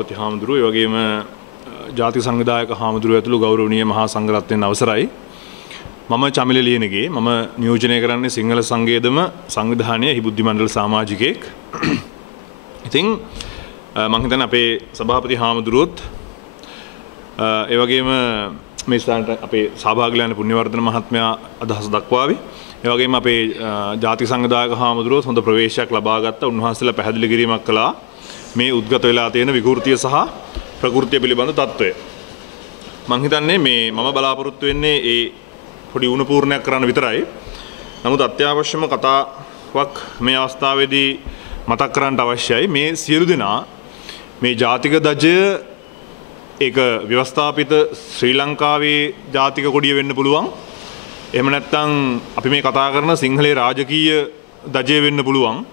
සභාපති හාමුදුරුවෝ ඒ වගේම ජාතික සංවිධායක හාමුදුරුවෝ ඇතුළු ගෞරවනීය මහා සංඝරත්නයන් අවසරයි. මම චමිල ලියනගේ මම නියෝජනය කරන්නේ සිංහල සංගේදම සංවිධානයේ හිබුද්ධි මණ්ඩල සමාජිකයෙක්. ඉතින් මම හිතන්නේ අපේ සභාපති හාමුදුරුවොත් ඒ වගේම මේ ස්ථානට අපේ සහභාගී වෙන පුණ්‍යවර්ධන මහත්මයා අදහස් දක්වාවි. ඒ වගේම අපේ ජාතික සංවිධායක හාමුදුරුවෝ හොඳ ප්‍රවේශයක් ලබා ගත්තා. උන්වහන්සේලා පැහැදිලි කිරීමක් කළා මේ උද්ගත වෙලා තියෙන විකෘතිය සහ ප්‍රകൃතිය පිළිබඳ තත්ත්වය. මම හිතන්නේ මේ මම බලාපොරොත්තු වෙන්නේ ඒ පොඩි උණු පූර්ණයක් කරන්න විතරයි. නමුත් අත්‍යවශ්‍යම කතාවක් මේ අවස්ථාවේදී මතක් කරන්න අවශ්‍යයි. මේ සියලු දෙනා මේ ජාතික ධජය ඒක ව්‍යවස්ථාපිත ශ්‍රී ලංකාවේ ජාතික කොඩිය වෙන්න පුළුවන්. එහෙම නැත්නම් අපි මේ කතා කරන සිංහලේ රාජකීය ධජය වෙන්න පුළුවන්.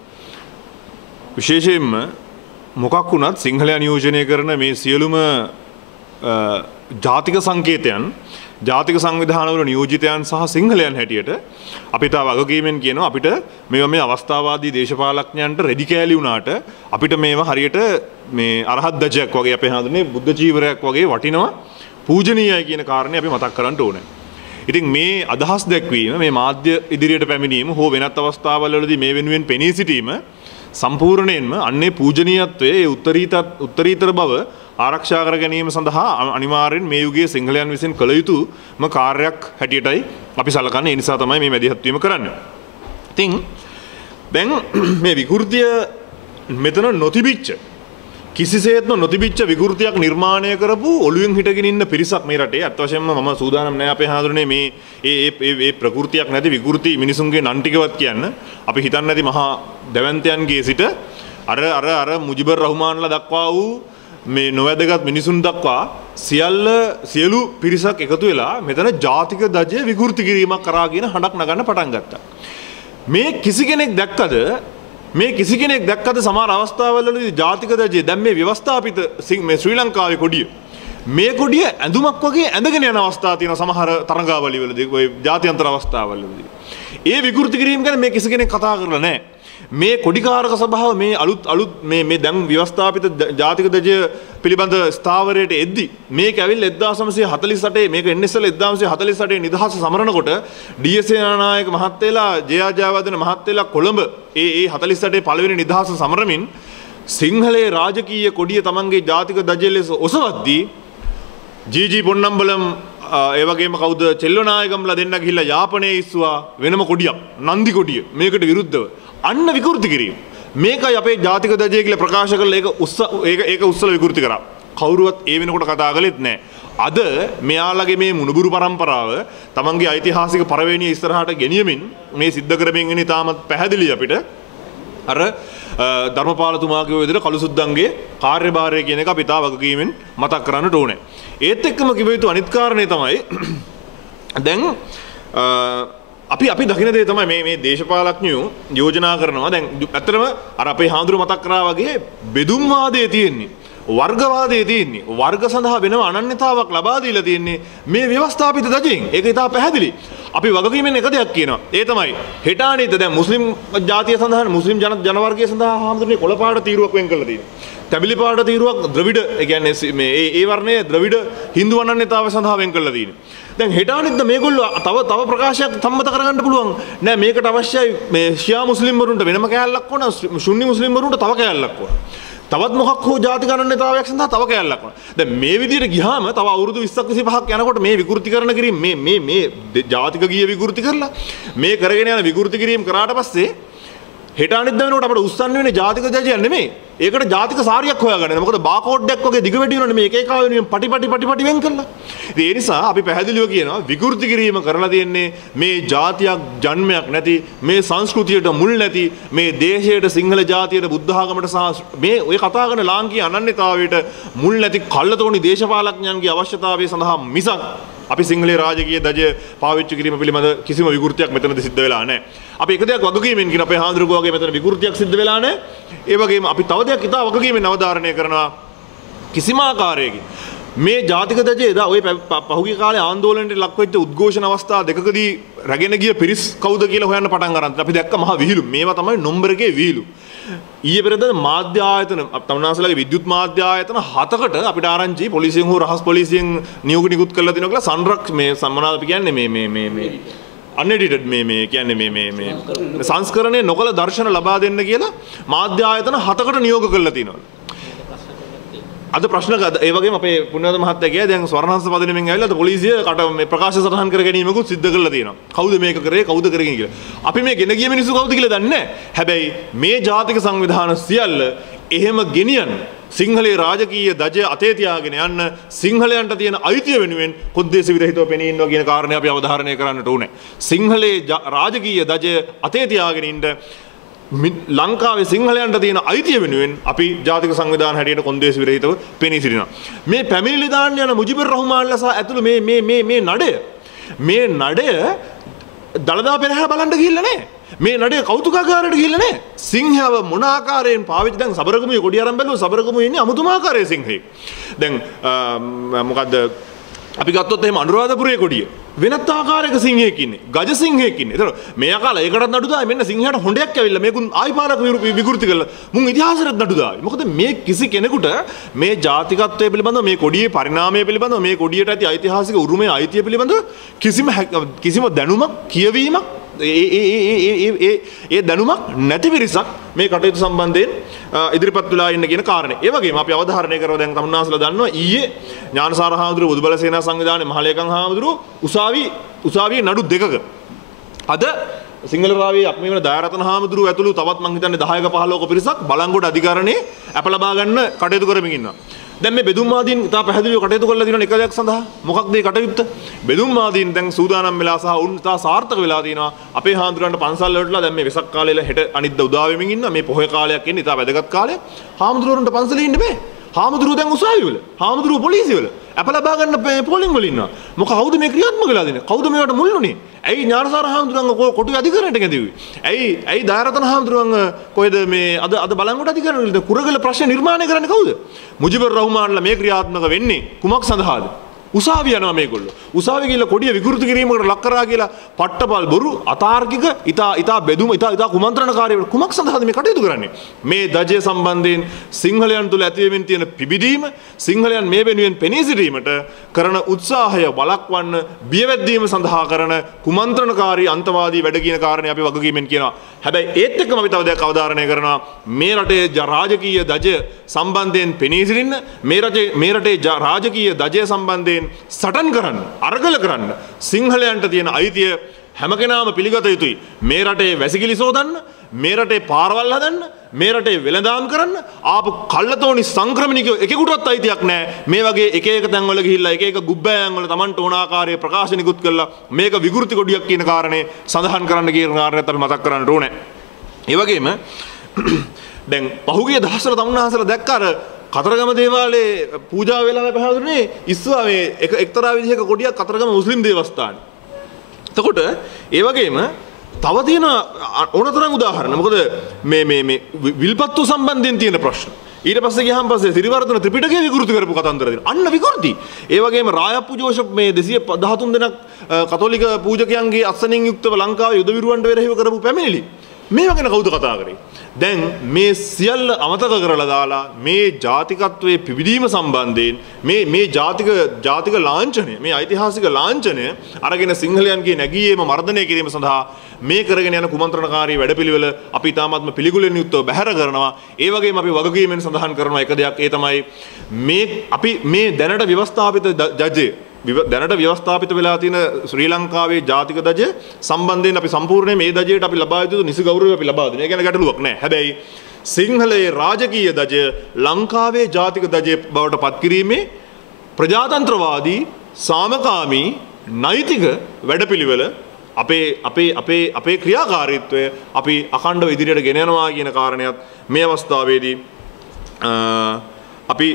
විශේෂයෙන්ම මොකක් වුණත් සිංහලයා නියෝජනය කරන මේ සියලුම ජාතික සංකේතයන් ජාතික සංවිධානවල නියෝජිතයන් සහ සිංහලයන් හැටියට අපි තා වගකීමෙන් කියනවා අපිට මේවා මේ අවස්ථාවාදී දේශපාලඥයන්ට රෙදි කෑලි වුණාට අපිට මේවා හරියට මේ අරහත් ධජයක් වගේ අපේ හඳුනේ බුද්ධ චීවරයක් වගේ වටිනවා පූජනීයයි කියන කාරණේ අපි මතක් කරන්න ඕනේ. ඉතින් මේ අදහස් දැක්වීම මේ මාධ්‍ය ඉදිරියට පැමිණීම හෝ වෙනත් අවස්ථාවල වලදී මේ වෙනුවෙන් පෙනී සිටීම සම්පූර්ණයෙන්ම අන්නේ පූජනීයත්වයේ උත්තරීතර බව ආරක්ෂා කර ගැනීම සඳහා අනිවාර්යෙන් මේ යුගයේ සිංහලයන් විසින් කළ යුතුම කාර්යයක් හැටියටයි අපි සලකන්නේ. ඒ නිසා තමයි මේ මැදිහත් වීම කරන්නේ. ඉතින් දැන් මේ විකෘතිය මෙතන නොතිබිච්ච කිසිසේත්ම නොතිබිච්ච විකෘතියක් නිර්මාණය කරපු ඔළුවෙන් හිටගෙන ඉන්න පිරිසක් මේ රටේ. අත් වශයෙන්ම මම සූදානම් නැහැ අපේ හාමුදුරනේ මේ ඒ ප්‍රകൃතියක් නැති විකෘති මිනිසුන්ගේ නම් ටිකවත් කියන්න. අපි හිතන්නේ නැති මහා දැවැන්තයන්ගේ සිට අර මුජිබර් රහ්මාන්ලා දක්වා වූ මේ නොවැදගත් මිනිසුන් දක්වා සියලු පිරිසක් එකතු වෙලා මෙතන ජාතික ධජය විකෘති කිරීමක් කරා කියන හඬක් නගන්න පටන් ගත්තා. මේ කිසි කෙනෙක් දැක්කද සමහර අවස්ථාවලදී ජාතික ධජය දැන් මේ ව්‍යවස්ථාපිත මේ ශ්‍රී ලංකාවේ කොඩිය මේ කොඩිය ඇඳුමක් වගේ ඇඳගෙන යන අවස්ථා තියෙනවා සමහර තරඟාවලි වලදී ඔය ජාත්‍යන්තර අවස්ථාවලදී. ඒ විකෘති කිරීම ගැන මේ කිසි කෙනෙක් කතා කරලා නැහැ. මේ කොඩිකාරක සභාව මේ අලුත් මේ දැන් ව්‍යවස්ථාපිත ජාතික ධජය පිළිබඳ ස්ථාවරයට එද්දි මේක ඇවිල්ලා 1948 මේක එන්නේ ඉස්සෙල්ලා 1948 නිදහස සමරනකොට ඩී.එස්. නායක මහත්තයලා ජයාජයවර්ධන මහත්තයලා කොළඹ ඒ 48 පළවෙනි නිදහස සමරමින් සිංහලේ රාජකීය කොඩිය තමන්ගේ ජාතික ධජය ලෙස ඔසවද්දී ජී.ජී. පොන්නම්බලම් ඒ වගේම කවුද චෙල්ලනායකම්ලා දෙන්න ගිහිල්ලා යාපනයේ ඉස්සුවා වෙනම කොඩියක් නන්දි කොඩිය මේකට විරුද්ධව අන්න විකෘති කිරීම මේකයි අපේ ජාතික ධජය කියලා ප්‍රකාශ කරලා ඒක උස්සලා විකෘති කරා. කවුරුවත් ඒ වෙනකොට කතා කළෙත් නැහැ. අද මෙයාලගේ මේ මුණුබුරු පරම්පරාව තමන්ගේ ඓතිහාසික පරවැණිය ඉස්සරහට ගෙනියමින් මේ සිද්ධ කරමින් ඉන්නේ තාමත් පැහැදිලි අපිට අර ධර්මපාලතුමාගේ ඔය විදිහට කළුසුද්දන්ගේ කාර්යභාරය කියන එක අපි තා වගකීමෙන් මතක් කරන්නට ඕනේ. ඒත් එක්කම කිව යුතු අනිත් කාරණේ තමයි දැන් අපි දකින දේ තමයි මේ දේශපාලඥයෝ යෝජනා කරනවා. දැන් ඇත්තටම අර අපේ හාමුදුරුවෝ මතක් කරා වගේ බෙදුම් වාදයේ තියෙන්නේ වර්ගවාදයේ තියෙන්නේ වර්ග සඳහා වෙනම අනන්‍යතාවක් ලබා දීලා තියෙන්නේ මේ ව්‍යවස්ථාපිත ධජයෙන්. ඒක ඉතා පැහැදිලි. අපි වගකීමෙන් එක දෙයක් කියනවා. ඒ තමයි හෙට අනිද්ද දැන් මුස්ලිම් ජාතිය සඳහා මුස්ලිම් ජනවර්ගය සඳහා හාමුදුරනේ කොළ පාට තීරුවක් වෙන් කරලා තියෙනවා. තැඹිලි පාට තීරුවක් ද්‍රවිඩ ඒ කියන්නේ මේ ඒ වර්ණයේ ද්‍රවිඩ හින්දු අනන්‍යතාවය සඳහා වෙන් කරලා තියෙනවා. දැන් හෙට අනිද්ද මේගොල්ලෝ තව ප්‍රකාශයක් සම්මත කරගන්න පුළුවන්. නෑ මේකට අවශ්‍යයි මේ ෂියා මුස්ලිම් වරුන්ට වෙනම කෑල්ලක් ඕන, සුන්නි මුස්ලිම් වරුන්ට තව කෑල්ලක් ඕන. තවත් මොකක් හෝ ජාතික අනන්‍යතාවයක් සඳහා තව කෑල්ලක් ඕන. දැන් මේ විදිහට ගියාම තව අවුරුදු 20ක් 25ක් යනකොට මේ විකෘතිකරණ කිරීම මේ ජාතික ගිය විකෘති කරලා මේ කරගෙන යන විකෘති කිරීම කරාට පස්සේ හෙට අනිද්ද වෙනකොට අපිට උස්සන්න වෙන්නේ ජාතික ධජය නෙමෙයි. ඒකට ජාතික සාරියක් හොයාගන්න. මොකද බාකෝඩ් එකක් වගේ දිග වැඩි වෙනවනේ මේ එක එක වෙනුවෙන් පටි වෙන් කරලා. ඉතින් ඒ නිසා අපි පැහැදිලිව කියනවා විකෘති කිරීම කරලා තියෙන්නේ මේ ජාතියක් ජන්මයක් නැති මේ සංස්කෘතියට මුල් නැති මේ දේශයට සිංහල ජාතියට බුද්ධ ආගමට සහ මේ ඔය කතා කරන ලාංකීය අනන්‍යතාවයට මුල් නැති කල්ලතෝණි දේශපාලඥයන්ගේ අවශ්‍යතාවය සඳහා මිසක් අපි සිංහලේ රාජකීය ධජය පාවිච්චි කිරීම පිළිබඳ කිසිම විකෘතියක් මෙතනදී සිද්ධ වෙලා නැහැ. අපි එක දෙයක් වගකීමෙන් කියන අපේ හාමුදුරුවෝ වගේ මෙතන විකෘතියක් සිද්ධ වෙලා නැහැ. ඒ වගේම අපි තව දෙයක් ඉතා වගකීමෙන් අවධාරණය කරනවා කිසිම ආකාරයකින් මේ ජාතික ධජය එදා ওই පහුගිය කාලේ ආందోලනයේ ලක් වෙච්ච උද්ඝෝෂණ අවස්ථා දෙකකදී රැගෙන ගිය පිරිස් කවුද කියලා හොයන්න පටන් ගන්න. අපි දැක්ක මහ විහිළු. මේවා තමයි නොම්බරකේ විහිළු. ඊයේ පෙරේද මාධ්‍ය ආයතන තමුන්නාසලගේ විද්‍යුත් මාධ්‍ය ආයතන 7කට අපිට ආරංචි පොලිසියෙන් හෝ රහස් පොලිසියෙන් නියෝග නිකුත් කරලා තිනවා කියලා සංරක්ෂ මේ සම්මනාද අපි කියන්නේ මේ unedited මේ කියන්නේ මේ සංස්කරණය නොකළ දර්ශන ලබා දෙන්න කියලා මාධ්‍ය ආයතන 7කට නියෝග කරලා තිනවා. අද ප්‍රශ්න ඒ වගේම අපේ පුණ්‍යවත මහත්තයා කියයි දැන් ස්වර්ණහංස පදිනමින් ඇවිල්ලා පොලිසිය කට මේ ප්‍රකාශ සටහන් කර ගැනීමකුත් සිද්ධ කරලා තියෙනවා. කවුද මේක කරේ කවුද කරගෙන කියලා. අපි මේ ගෙන ගිය මිනිස්සු කවුද කියලා දන්නේ නැහැ. හැබැයි මේ ජාතික සංවිධාන සියල්ල එහෙම ගෙනියන්න සිංහලේ රාජකීය දජය අතේ තියාගෙන යන්න සිංහලයන්ට තියෙන අයිතිය වෙනුවෙන් කොද්දේශ විරහිතව පෙනී ඉන්නවා කියන කාරණේ අපි අවධාරණය කරන්නට ඕනේ. සිංහලේ රාජකීය දජය අතේ තියාගෙන ඉන්න ලංකාවේ සිංහලයන්ට තියෙන අයිතිය වෙනුවෙන් අපි ජාතික සංවිධාන හැටියට කොන්දේසි විරහිතව පෙනී සිටිනවා. මේ පැමිණිලි දාන්න යන මුජිබුර් රහ්මාන්ලා සහ ඇතුළු මේ නඩය දළදා පෙරහැර බලන්න ගිහිල්ලා නැහැ. මේ නඩේ කෞතුකාගාරයට ගිහිල්ලා නැහැ. සිංහව මොන ආකාරයෙන් පාවිච්චි දැන් සබරගමුවේ කොඩිය අරන් බැලුවා සබරගමුවේ ඉන්නේ අමුතුම ආකාරයේ සිංහෙක්. දැන් මොකද්ද අපි ගත්තොත් එහෙම අනුරාධපුරයේ කොඩිය වෙනත් ආකාරයක සිංහෙක් ඉන්නේ. ගජ සිංහෙක් ඉන්නේ. ඒතර මේ අකාලා ඒකටත් නඩු දායි මෙන්න සිංහයාට හොඬයක් ඇවිල්ලා මේකුන් ආයි පාරක් විකෘති කළා. මුන් ඉතිහාසෙට නඩු දායි. මොකද මේ කිසි කෙනෙකුට මේ ජාතිකත්වය පිළිබඳව මේ කොඩියේ පරිණාමය පිළිබඳව මේ කොඩියට ඇති ඓතිහාසික උරුමයේ අයිතිය පිළිබඳව කිසිම දැනුමක් කියවීමක් ඒ දැනුමක් නැති පිරිසක් මේ කටයුතු සම්බන්ධයෙන් ඉදිරිපත් වෙලා ඉන්න කියන කාරණේ. ඒ වගේම අපි අවධාරණය කරනවා දැන් තමුන්නාසලා දන්නවා ඊයේ ඥානසාර හාමුදුරුවෝ බුදුබල සේනා සංවිධානයේ මහලේකම් හාමුදුරුවෝ උසාවියේ නඩු දෙකක අද සිංහල රාවයේ අපි වෙන දයාරතන හාමුදුරුවෝ ඇතුළු තවත් මං හිතන්නේ 10ක 15ක පිරිසක් බලංගොඩ අධිකරණයේ අප ලබා ගන්න කටයුතු කරමින් ඉන්නවා. දැන් මේ බෙදුම්වාදීන් ඉතා පැහැදිලිව කටයුතු කරලා තියෙනවා එක දෙයක් සඳහා. මොකක්ද මේ කටයුත්ත? බෙදුම්වාදීන් දැන් සූදානම් වෙලා සහ උන් ඉතා සාර්ථක වෙලා තිනවා. අපේ හාමුදුරන්ට පන්සල් වලටලා දැන් මේ වෙසක් කාලේ හෙට අනිද්දා උදා වෙමින් ඉන්නවා. මේ පොහොය කාලයක් එන්නේ ඉතා වැදගත් කාලයක්. හාමුදුරුවන්ට පන්සලේ ඉන්න බෑ. හාමුදුරුවෝ දැන් උසාවි වල, හාමුදුරුවෝ පොලිසිය වල අප ලබා ගන්න පෝලිං වල ඉන්නවා. කවුද මේ ක්‍රියාත්මක වෙලා දෙන්නේ? කවුද මේවට මුල් වුනේ? ඇයි ඥානසාර හාමුදුරුවන්ව කොටුවේ අධිකරණයට ගෙදුවේ? ඇයි දයාරතන හාමුදුරුවන්ව කොහෙද මේ අද බලංගොඩ අධිකරණවලද කුරගල ප්‍රශ්න නිර්මාණය කරන්නේ කවුද? මුජිබුර් රහ්මාන්ලා මේ ක්‍රියාත්මක වෙන්නේ කුමක් සඳහාද? උසාවි යනවා මේගොල්ලෝ. උසාවි ගිහලා කොඩිය විකෘති කිරීමකට ලක් කරා කියලා පට්ටපල් බොරු අතාර්කික ඉතා බෙදුම ඉතා කුමන්ත්‍රණකාරී කුමක් සඳහාද මේ කටයුතු කරන්නේ? මේ දජය සම්බන්ධයෙන් සිංහලයන් තුළ ඇතිවෙමින් තියෙන පිබිදීම සිංහලයන් මේ වෙනුවෙන් පෙනී සිටීමට කරන උත්සාහය වළක්වන්න බියවැද්දීම සඳහා කරන කුමන්ත්‍රණකාරී අන්තවාදී වැඩ කියන කාරණේ අපි වගකීමෙන් කියනවා. හැබැයි ඒත් එක්කම අපි තව දෙයක් අවධාරණය කරනවා මේ රටේ රාජකීය දජය සම්බන්ධයෙන් පෙනී සිටින්න මේ රටේ රාජකීය දජය සම්බන්ධයෙන් සටන් කරන්න අරගල කරන්න සිංහලයන්ට තියෙන අයිතිය හැම කෙනාම පිළිගත යුතුයි. මේ රටේ වැසිකිලි සෝදන්න, මේ රටේ පාරවල් හදන්න, මේ රටේ වෙළඳාම් කරන්න ආපු කල්ලතෝනි සංක්‍රමණිකයෝ එකෙකුටවත් අයිතියක් නැහැ. මේ වගේ එක තැන්වල ගිහිල්ලා එක ගුබ්බෑයන් වල Tamanට ඕන ආකාරයේ ප්‍රකාශ නිකුත් කළා මේක විකෘති කොඩියක් කියන කාරණේ සඳහන් කරන්න කියන කාරණේත් අපි මතක් කරන්න ඕනේ. ඒ වගේම දැන් පහුගිය දවස්වල තමුන්නාසලා දැක්ක අර කතරගම දේවාලයේ පූජා වෙලා පැහැදුනේ ඉස්සුවා මේ එක්තරා විදිහක කොඩියක් කතරගම මුස්ලිම් දේවස්ථානේ. එතකොට ඒ වගේම තව තියෙන ඕනතරම් උදාහරණ. මොකද මේ විල්පත්තු සම්බන්ධයෙන් තියෙන ප්‍රශ්න. ඊට පස්සේ ගියාම පස්සේ සිරිවර්ධන ත්‍රිපිටකය විකෘති කරපු කතන්දර තියෙනවා. අන්න විකෘති. ඒ වගේම රායප්පු ජෝෂප් මේ 213 දෙනෙක් කතෝලික පූජකයන්ගේ අත්සනින් යුක්තව ලංකාවේ යුද විරුවන්ට වෙරහිව කරපු පැමිණිලි. මේවා ගැන කවුද කතා කරේ? දැන් මේ සියල්ල අමතක කරලා දාලා මේ ජාතිකත්වයේ පිබිදීම සම්බන්ධයෙන් මේ ජාතික ලාංඡනය මේ ඓතිහාසික ලාංඡනය අරගෙන සිංහලයන්ගේ නැගීම මර්ධනය කිරීම සඳහා මේ කරගෙන යන කුමන්ත්‍රණකාරී වැඩපිළිවෙල අපි තාමත්ම පිළිගුලෙන් යුක්තව බැහැර කරනවා. ඒ වගේම අපි වගකීමෙන් සඳහන් කරනවා එක දෙයක්. ඒ තමයි අපි මේ දැනට ව්‍යවස්ථාපිත දැනට ව්‍යවස්ථාපිත වෙලා තියෙන ශ්‍රී ලංකාවේ ජාතික දජය සම්බන්ධයෙන් අපි සම්පූර්ණයෙන් මේ දජයට අපි ලබා යුතු නිසි ගෞරවය අපි ලබා දෙනවා. ඒ ගැන ගැටලුවක් නැහැ. හැබැයි සිංහලයේ රාජකීය දජය ලංකාවේ ජාතික දජය බවට පත් කිරීමේ ප්‍රජාතන්ත්‍රවාදී සාමකාමී නෛතික වැඩපිළිවෙල අපේ ක්‍රියාකාරීත්වය අපි අඛණ්ඩව ඉදිරියට ගෙන යනවා කියන කාරණයක් මේ අවස්ථාවේදී අපි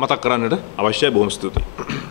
මතක් කරන්නට අවශ්‍යයි. බොහොම ස්තුතියි.